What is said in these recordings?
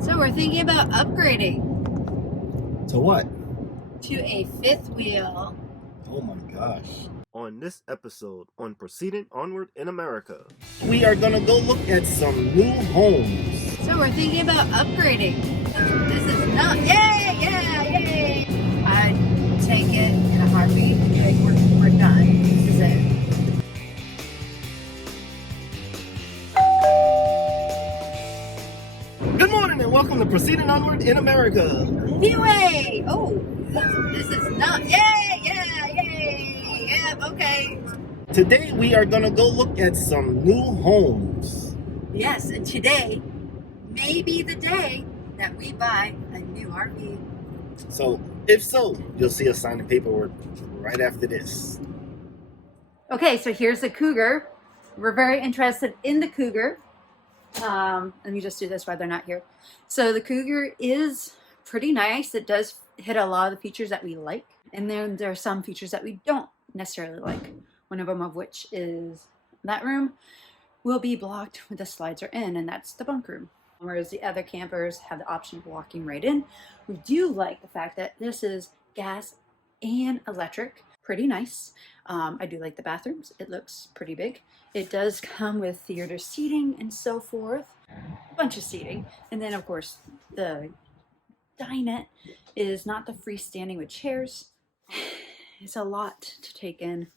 So we're thinking about upgrading To what? to a fifth wheel. Oh my gosh. On this episode on Proceeding Onward in America, We are gonna go look at some new homes. So we're thinking about upgrading. This is not, yay! I'd take it in a heartbeat. Like, we're done. This is it. Good morning and welcome to Proceeding Onward in America. POA! Oh, this is not, yay! Yeah, okay. Today we are gonna go look at some new homes. Yes, and today may be the day that we buy a new RV. So, if so, you'll see us sign the paperwork right after this. Okay, so here's the cougar. We're very interested in the cougar. Let me just do this while they're not here. So the cougar is pretty nice. It does hit a lot of the features that we like. And then there are some features that we don't necessarily like. One of them of which is that room will be blocked with the slides are in, and that's the bunk room. Whereas the other campers have the option of walking right in. We do like the fact that this is gas and electric. Pretty nice. I do like the bathrooms. It looks pretty big. It does come with theater seating and so forth. A bunch of seating. And then of course the dinette is not the freestanding with chairs. It's a lot to take in.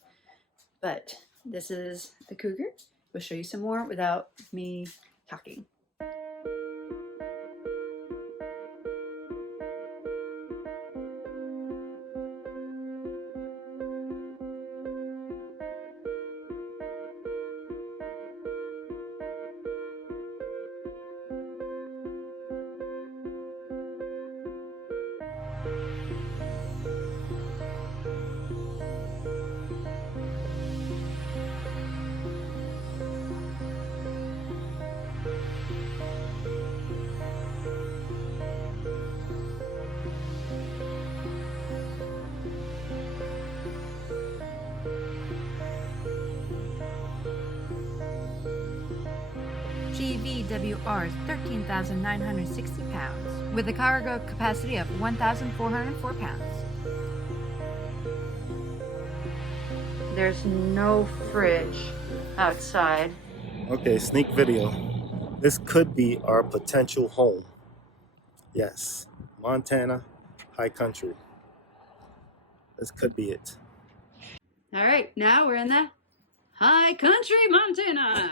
But this is the cougar. We'll show you some more without me talking. GVWR is 13,960 pounds, with a cargo capacity of 1,404 pounds. There's no fridge outside. Okay, sneak video. This could be our potential home. Yes, Montana, high country. This could be it. All right, now we're in the high country, Montana.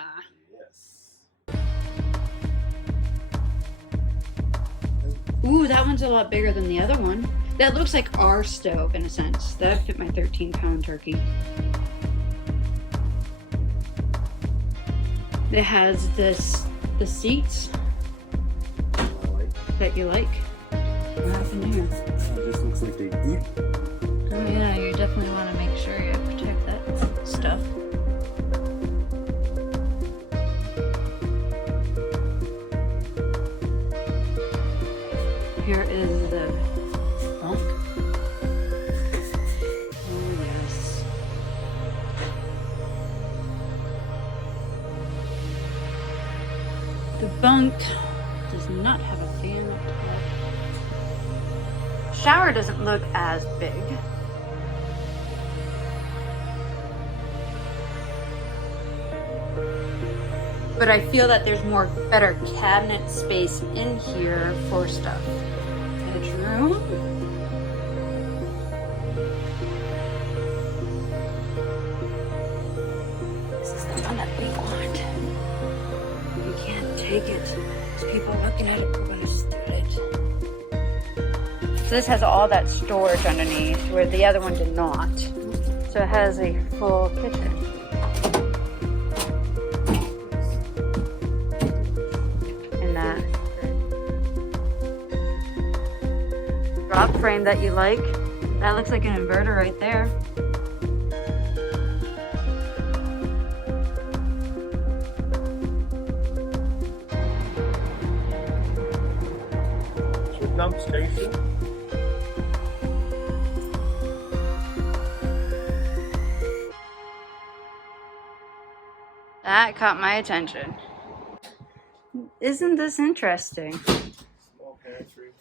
Ooh, that one's a lot bigger than the other one. That looks like our stove in a sense. That fit my 13-pound turkey. It has the seats that you like. What happened here? It just looks like they eat. Oh yeah, you definitely want to make sure you protect that stuff. Here is the bunk. Oh yes. The bunk does not have a fan up top. Shower doesn't look as big. But I feel that there's better cabinet space in here for stuff. Bedroom. This is the one that we want. You can't take it. There's people looking at it. We're gonna steal it. So this has all that storage underneath, where the other one did not. So it has a full kitchen. Drop frame that you like. That looks like an inverter right there. Your dump station. That caught my attention. Isn't this interesting? pantry.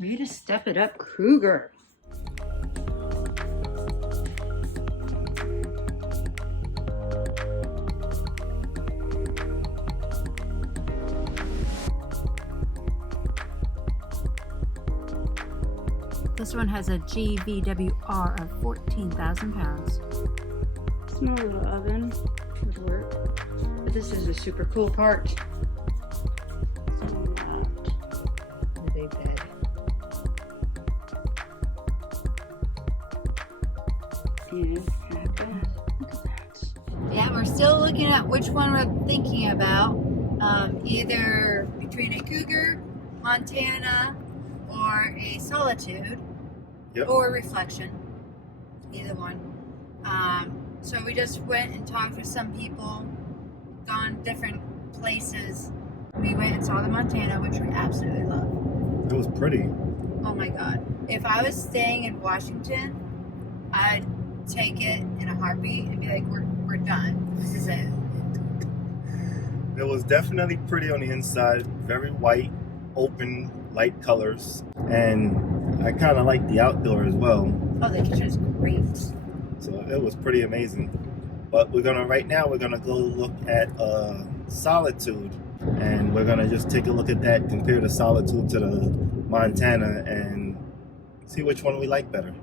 Way to step it up, cougar. This one has a GVWR of 14,000 pounds. Small little oven would work. But this is a super cool part. Big bed. Yeah, we're still looking at which one we're thinking about. Either between a cougar, Montana, or a solitude, Yep. or reflection. Either one. So we just went and talked with some people, gone different places. We went and saw the Montana, which we absolutely love. It was pretty. Oh my God. If I was staying in Washington, I'd take it in a heartbeat and be like, we're done. This is it. It was definitely pretty on the inside. Very white, open, light colors. And I kind of like the outdoor as well. Oh, the kitchen is great. So it was pretty amazing. But right now we're gonna go look at Solitude. And we're gonna just take a look at that, compare the Solitude to the Montana, and see which one we like better.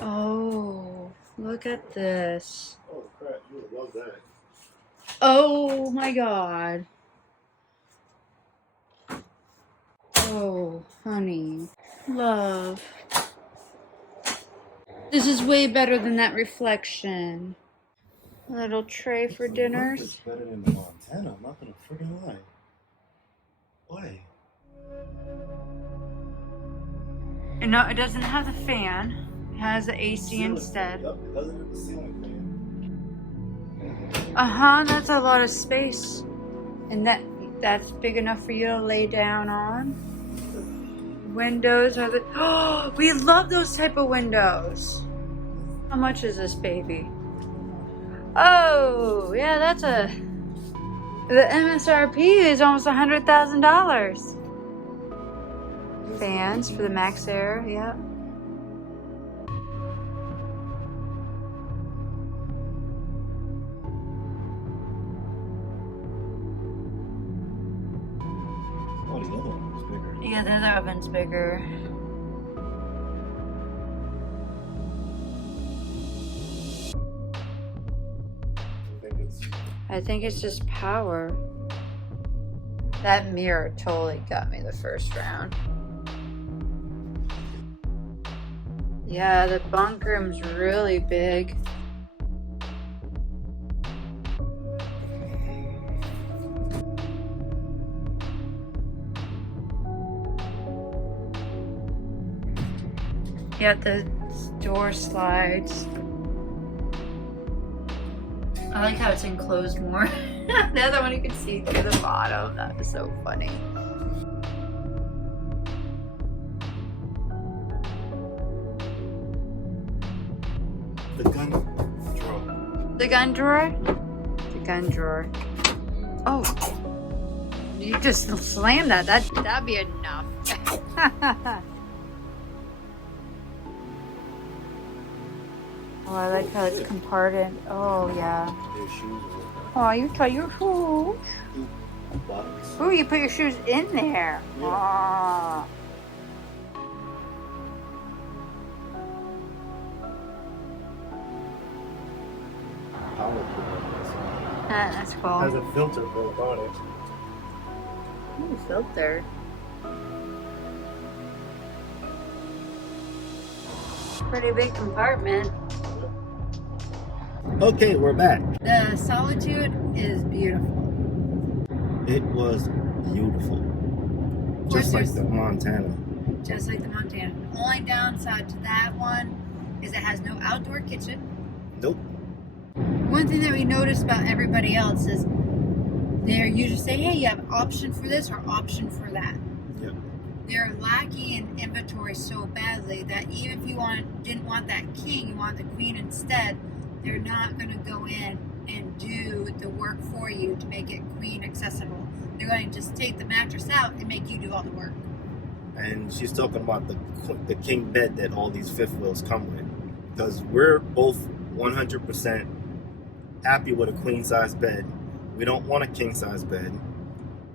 Oh, look at this. Oh crap, you would love that. Oh my God. Oh, honey. Love. This is way better than that reflection. A little tray for dinners. It's better than the Montana, I'm not gonna freaking lie. Why? And no, it doesn't have the fan. It has the AC Ceiling. instead. Yep, it doesn't have the ceiling fan. Uh-huh, that's a lot of space. And that's big enough for you to lay down on. Windows are the... Oh, we love those type of windows. How much is this baby? Oh, yeah, that's a... The MSRP is almost $100,000. Fans for the Max Air, yeah. Oh, the other one was bigger. Yeah, the other oven's bigger. I think it's just power. That mirror totally got me the first round. Yeah, the bunk room's really big. Yeah, the door slides. I like how it's enclosed more. The other one you can see through the bottom. That is so funny. The gun drawer. The gun drawer? The gun drawer. Oh. You just slam that. That'd be enough. Oh, I like how it's compartment. Oh, yeah. Their shoes. Oh, you tie your shoes. Box. Oh, you put your shoes in there. Yeah. Ah. That's cool. Has a filter built on it. Ooh, filter. Pretty big compartment. Okay, we're back. The Solitude is beautiful. It was beautiful. Just like the Montana. Just like the Montana. The only downside to that one is it has no outdoor kitchen. Nope. One thing that we noticed about everybody else is they're usually saying, hey, you have option for this or option for that. Yep. They're lacking in inventory so badly that even if you didn't want that king, you want the queen instead, they're not going to go in and do the work for you to make it queen accessible. They're going to just take the mattress out and make you do all the work. And she's talking about the king bed that all these fifth wheels come with. Because we're both 100% happy with a queen size bed. We don't want a king size bed.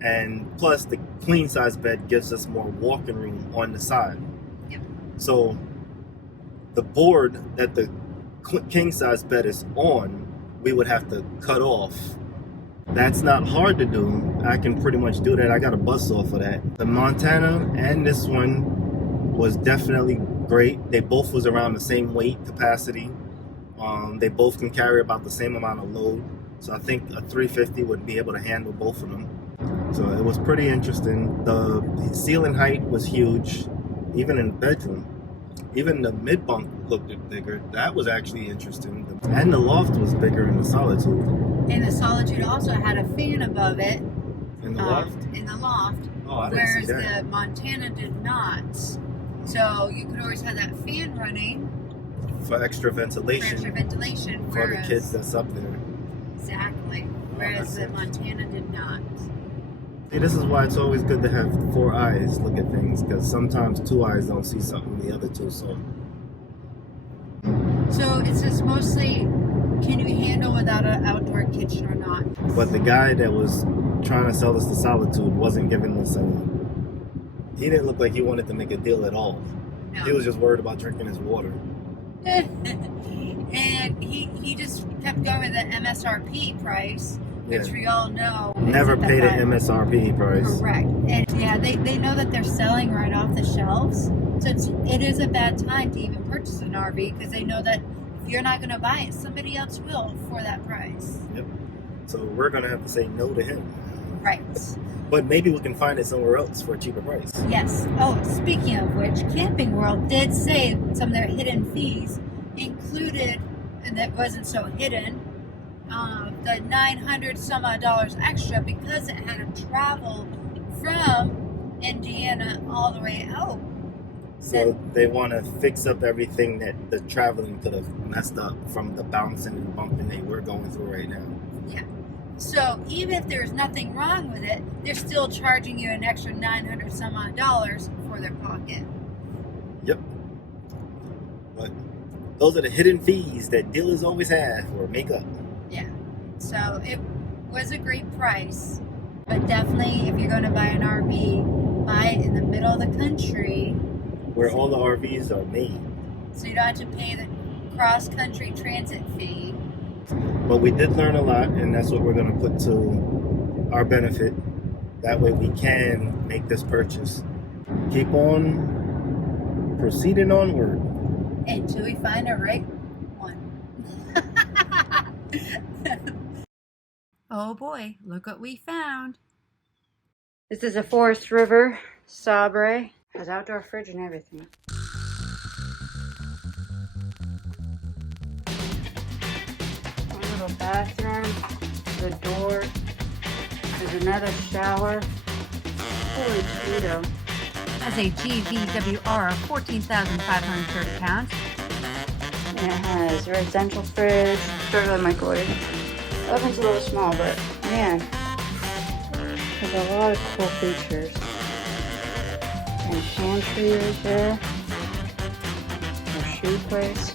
And plus the queen size bed gives us more walking room on the side. Yep. So the board that the king size bed is on, we would have to cut off. That's not hard to do. I can pretty much do that. I got a bus off of that. The Montana and this one was definitely great. They both was around the same weight capacity. They both can carry about the same amount of load. So I think a 350 would be able to handle both of them. So it was pretty interesting. The ceiling height was huge, even in the bedroom. Even the mid bunk looked bigger. That was actually interesting. And the loft was bigger in the Solitude. And the Solitude also had a fan above it. In the loft? In the loft. Oh, I didn't see Whereas that. the Montana did not. So you could always have that fan running For extra ventilation. for extra ventilation. For the Whereas, kids that's up there. exactly. Whereas the Montana did not. See, this is why it's always good to have 4 eyes look at things, because sometimes 2 eyes don't see something the other 2 saw. So it's just mostly, can you handle without an outdoor kitchen or not? But the guy that was trying to sell us the Solitude wasn't giving us he didn't look like he wanted to make a deal at all. No. He was just worried about drinking his water. And he just kept going with the MSRP price, which Yeah. we all know. Never isn't paid that an MSRP price. Correct. And yeah, they know that they're selling right off the shelves. So it is a bad time to even purchase an RV because they know that if you're not going to buy it, somebody else will for that price. Yep. So we're going to have to say no to him. Right. But maybe we can find it somewhere else for a cheaper price. Yes. Oh, speaking of which, Camping World did say some of their hidden fees included, and that wasn't so hidden, the $900 some odd extra because it had to travel from Indiana all the way out. So they want to fix up everything that the traveling could have messed up from the bouncing and bumping that we're going through right now. Yeah. So even if there's nothing wrong with it, they're still charging you an extra $900 some odd for their pocket. Yep. But those are the hidden fees that dealers always have or make up. Yeah. So it was a great price, but definitely if you're going to buy an RV, buy it in the middle of the country Where all the RVs are made. so you don't have to pay the cross-country transit fee. But we did learn a lot, and that's what we're going to put to our benefit. That way we can make this purchase. Keep on proceeding onward. Until we find a right one. Oh boy, look what we found. This is a Forest River Sabre. Has outdoor fridge and everything. A little bathroom, the door. There's another shower. Holy Toledo. Has a GVWR of 14,530 pounds. And it has a residential fridge, regular microwave. The oven's a little small, but man, there's a lot of cool features. And pantry right there. A shoe place.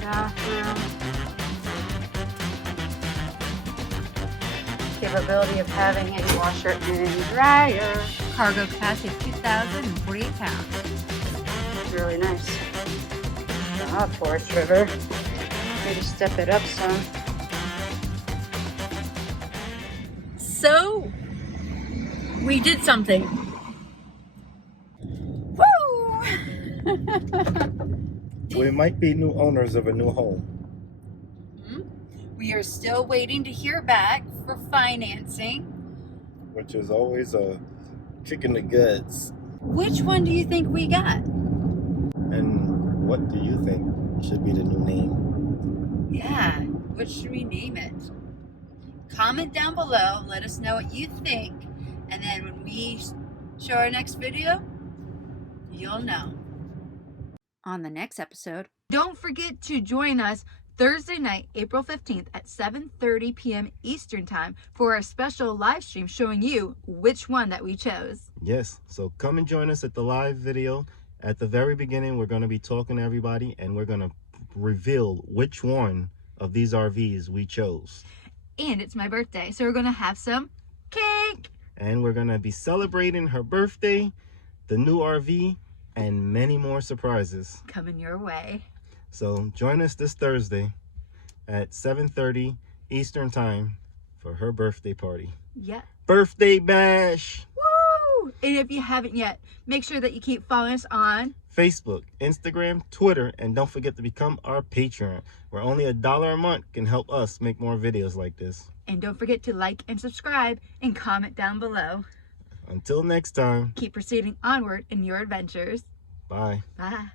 Bathroom. Capability of having a washer and dryer. Cargo capacity of 2,048 pounds. It's really nice. Forest River. Maybe step it up some. So, we did something. Woo! We might be new owners of a new home. We are still waiting to hear back for financing. Which is always a kick in the guts. Which one do you think we got? And what do you think should be the new name? Yeah, what should we name it? Comment down below, let us know what you think, and then when we show our next video, you'll know. On the next episode, don't forget to join us Thursday night, April 15th at 7:30 p.m. Eastern Time for our special live stream showing you which one that we chose. Yes, so come and join us at the live video. At the very beginning, we're going to be talking to everybody, and we're going to reveal which one of these RVs we chose. And it's my birthday, so we're going to have some cake. And we're going to be celebrating her birthday, the new RV, and many more surprises coming your way. So join us this Thursday at 7:30 Eastern Time for her birthday party. Yeah. Birthday bash! Woo! And if you haven't yet, make sure that you keep following us on Facebook, Instagram, Twitter, and don't forget to become our Patreon, where only $1 a month can help us make more videos like this. And don't forget to like and subscribe and comment down below. Until next time. Keep proceeding onward in your adventures. Bye. Bye.